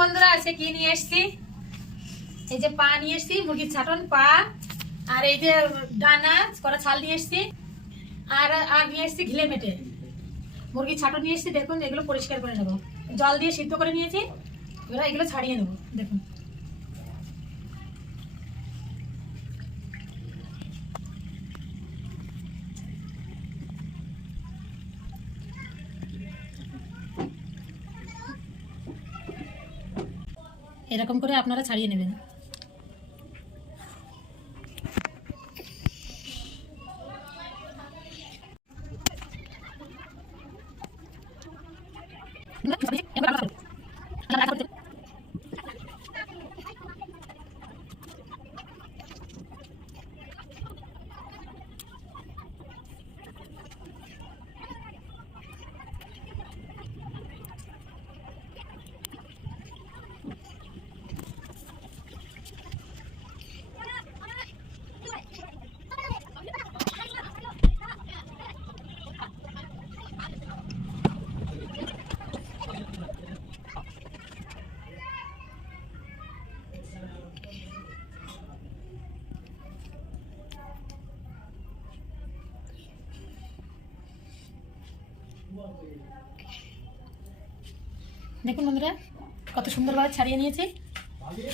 বন্ধুরা, আজকে কি নিয়ে এসছি? এই যে পা নিয়ে এসছি, মুরগির ছাটন, পা। আর এই যে ডানা করা ছাল নিয়ে এসছি। আর আর নিয়ে এসছি ঘিলে মেটে। মুরগির ছাটন নিয়ে এসছি, দেখুন, এগুলো পরিষ্কার করে নেব। জল দিয়ে সিদ্ধ করে নিয়েছি, এবার এগুলো ছাড়িয়ে নেব, দেখুন। এরকম করে আপনারা ছাড়িয়ে নেবেন। দেখুন বন্ধুরা, কত সুন্দরভাবে ছাড়িয়ে নিয়েছি।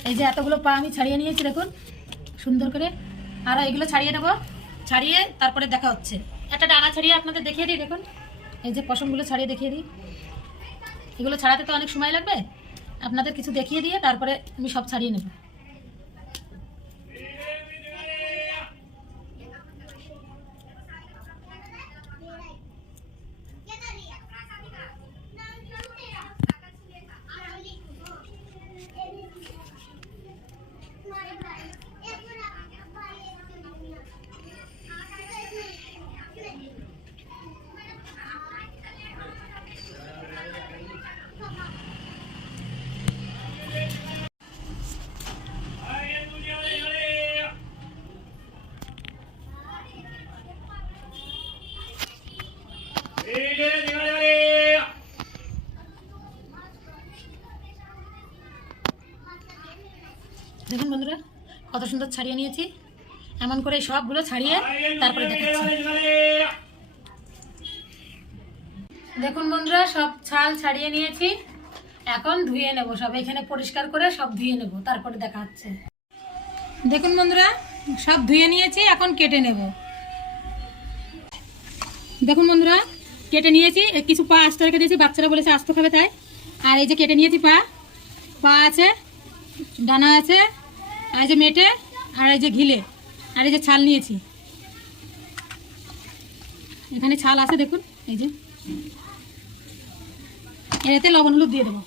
এই যে এতগুলো পা আমি ছাড়িয়ে নিয়েছি, দেখুন, সুন্দর করে। আর এগুলো ছাড়িয়ে নেব। ছাড়িয়ে তারপরে দেখা হচ্ছে। একটা ডানা ছাড়িয়ে আপনাদের দেখিয়ে দিই, দেখুন। এই যে পশমগুলো ছাড়িয়ে দেখিয়ে দিই। এগুলো ছাড়াতে তো অনেক সময় লাগবে। আপনাদের কিছু দেখিয়ে দিয়ে তারপরে আমি সব ছাড়িয়ে নেব। সুন্দর ছাড়িয়ে নিয়েছি। এমন করে সবগুলো ছাড়িয়ে তারপরে দেখাচ্ছি। দেখুন বন্ধুরা, সব ছাল ছাড়িয়ে নিয়েছি। এখন ধুয়ে নেব সব। এখানে পরিষ্কার করে সব ধুয়ে নেব, তারপরে দেখা হচ্ছে। দেখুন বন্ধুরা, সব ধুয়ে নিয়েছি, এখন কেটে নেব। দেখুন বন্ধুরা, কেটে নিয়েছি। কিছু পা আস্ত রেখে দিয়েছি, বাচ্চারা বলেছে আস্ত খাবে তাই। আর এই যে কেটে নিয়েছি পা পা আছে, ডানা আছে, আর যে মেটে আর এই যে ঘিলে, আর এই যে ছাল নিয়েছি। এখানে ছাল আছে দেখুন, এই যে। এতে লবণ হলুদ দিয়ে দেবো।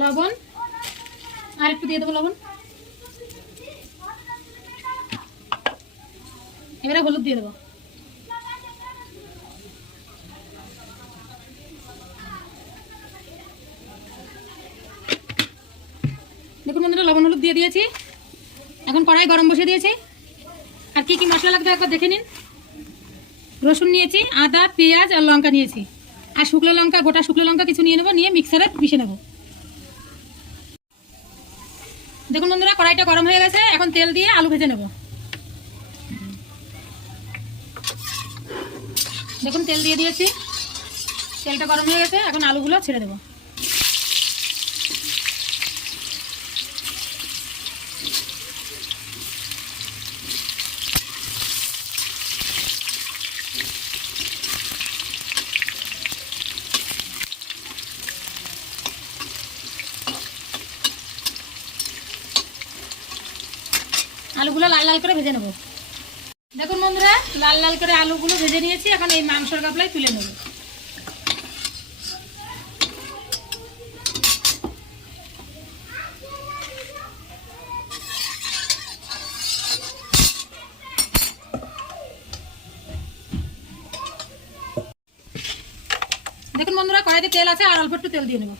লবণ, আর একটু দিয়ে দেবো লবণ। এবারে হলুদ দিয়ে দেবো দেখুন বন্ধুরা লবণ হলুদ দিয়ে দিয়েছি। এখন কড়াই গরম বসে দিয়েছি। আর কি কি মশলা লাগবে একবার দেখে নিন। রসুন নিয়েছি, আদা, পেঁয়াজ আর লঙ্কা নিয়েছি। আর শুকনো লঙ্কা, গোটা শুকনো লঙ্কা কিছু নিয়ে নেব, নিয়ে মিক্সারে পিষে নেব। দেখুন বন্ধুরা, কড়াইটা গরম হয়ে গেছে। এখন তেল দিয়ে আলু ভেজে নেব। দেখুন, তেল দিয়ে দিয়েছি। তেলটা গরম হয়ে গেছে। এখন আলুগুলো ছেড়ে দেবো। আলুগুলো লাল লাল করে ভেজে নেব। দেখুন বন্ধুরা, লাল লাল করে আলুগুলো ভেজে নিয়েছি, এখন এই মাংসর গাবলায় তুলে নেব। দেখুন বন্ধুরা, কড়াইতে তেল আছে, আর অল্প একটু তেল দিয়ে নেব।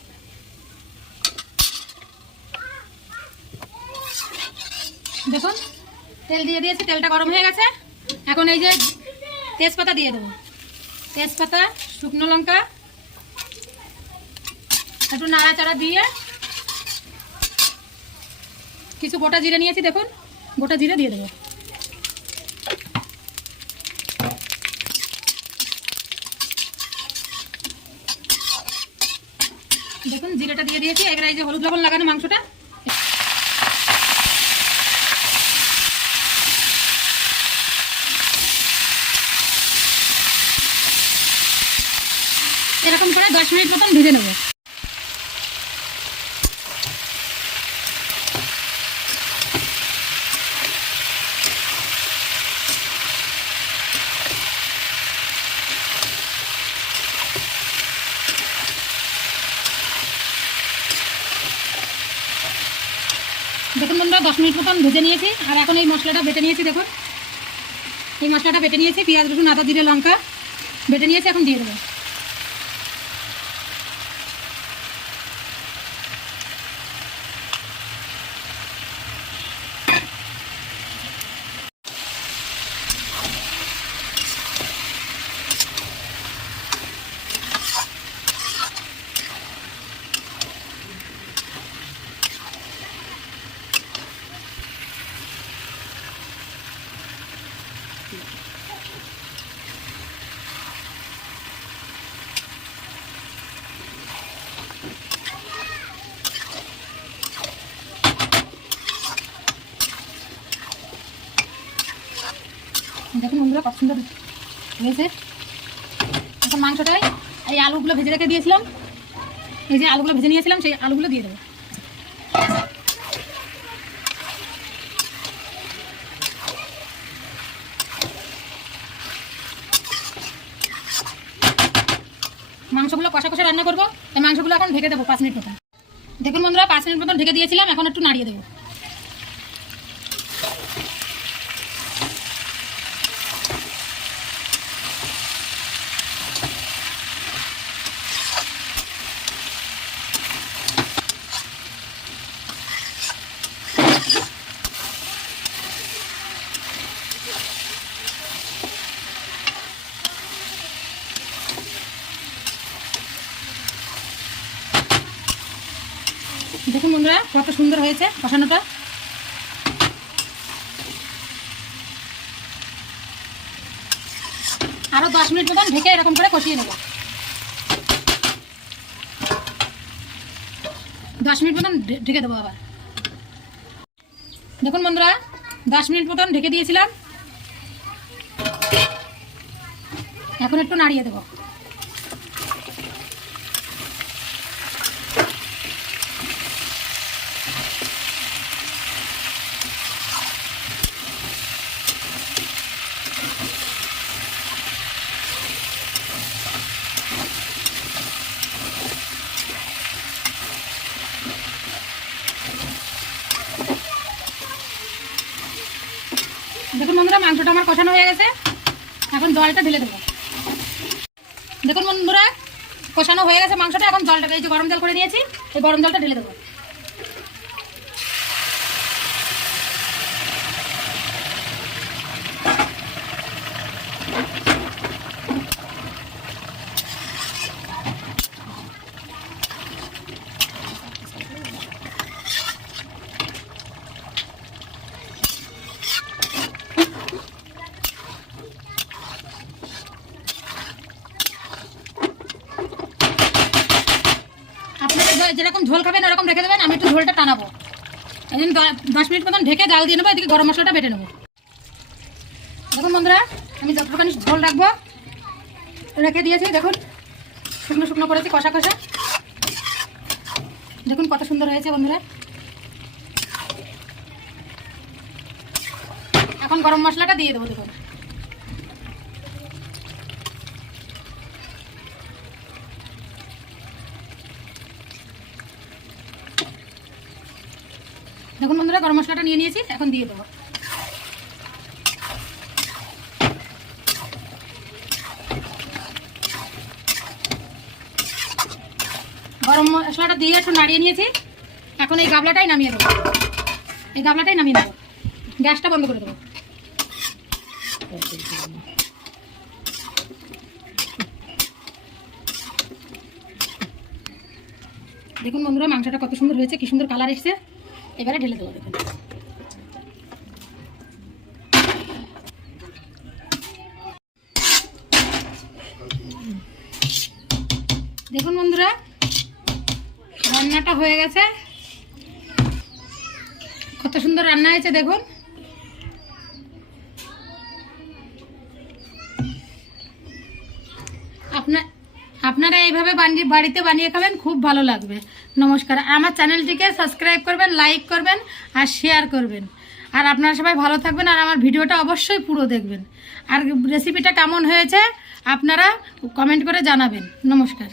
দেখুন, তেল দিয়ে দিয়েছি, তেলটা গরম হয়ে গেছে। এখন এই যে তেজপাতা দিয়ে দেবো। তেজপাতা, শুকনো লঙ্কা, একটু নাড়াচাড়া দিয়ে কিছু গোটা জিরে নিয়েছি, দেখুন, গোটা জিরে দিয়ে দেবো। দেখুন, জিরেটা দিয়ে দিয়েছি, এবার এই যে হলুদ লবণ লাগানো মাংসটা। এরকম করে দশ মিনিট মতন ভেজে নেব। দেখুন বন্ধুরা, দশ মিনিট মতন ভেজে নিয়েছি। আর এখন এই মশলাটা বেটে নিয়েছি, দেখুন। এই মশলাটা বেটে নিয়েছি, পেঁয়াজ, রসুন, আদা, জিরে, লঙ্কা। বেটে নিয়েছি, এখন দিয়ে দেবো। মাংসটায় এই আলুগুলো ভেজে রেখে দিয়েছিলাম। এই যে আলুগুলো ভেজে নিয়েছিলাম, সেই আলুগুলো দিয়ে দেবো মাংসগুলো কষা কষা রান্না করব, এই মাংসগুলো এখন ঢেকে দেবো পাঁচ মিনিট মতন। দেখুন বন্ধুরা, পাঁচ মিনিট মতন ঢেকে দিয়েছিলাম, এখন একটু নাড়িয়ে দেবো। দেখুন বন্ধুরা, কত সুন্দর হয়েছে কষানোটা। আরও দশ মিনিট মতন ঢেকে এরকম করে কষিয়ে নেব। দশ মিনিট মতন ঢেকে দেবো আবার। দেখুন বন্ধুরা, দশ মিনিট মতন ঢেকে দিয়েছিলাম। এখন একটু নাড়িয়ে দেবো দেখুন বন্ধুরা মাংসটা আমার কষানো হয়ে গেছে। এখন জলটা ঢেলে দেবো। দেখুন বন্ধুরা, কষানো হয়ে গেছে মাংসটা। এখন জলটা এই যে গরম জল করে নিয়েছি, এই গরম জলটা ঢেলে দেবো আপনারা যে- যেরকম ঝোল খাবেন, ওরকম রেখে দেবেন, আমি একটু ঝোলটা টানাবো। এই জন্য দশ মিনিট মতন ঢেকে জাল দিয়ে নেব, এদিকে গরম মশলাটা বেটে নেব। দেখুন বন্ধুরা, আমি যতটুখানি ঝোল রাখব, রেখে দিয়েছি, দেখুন, শুকনো শুকনো করেছি কষা কষা। দেখুন কত সুন্দর হয়েছে বন্ধুরা। এখন গরম মশলাটা দিয়ে দেবো, দেখুন। দেখুন বন্ধুরা, গরম মশলাটা নিয়ে নিয়েছি, এখন দিয়ে দেবো। গরম মশলাটা দিয়ে একটু নাড়িয়ে নিয়েছি। এখন এই গাবলাটাই নামিয়ে দেবো। এই গাবলাটাই নামিয়ে দেবো। গ্যাসটা বন্ধ করে দেবো। দেখুন বন্ধুরা, মাংসটা কত সুন্দর হয়েছে, কি সুন্দর কালার এসছে। এবারে ঢেলে দেবো দেখুন। দেখুন বন্ধুরা, রান্নাটা হয়ে গেছে। কত সুন্দর রান্না হয়েছে, দেখুন। আপনার আপনারা এইভাবে বানিয়ে বাড়িতে বানিয়ে খাবেন, খুব ভালো লাগবে। নমস্কার। আমার চ্যানেলটিকে সাবস্ক্রাইব করবেন, লাইক করবেন আর শেয়ার করবেন। আর আপনারা সবাই ভালো থাকবেন আর আমার ভিডিওটা অবশ্যই পুরো দেখবেন। আর রেসিপিটা কেমন হয়েছে আপনারা কমেন্ট করে জানাবেন। নমস্কার।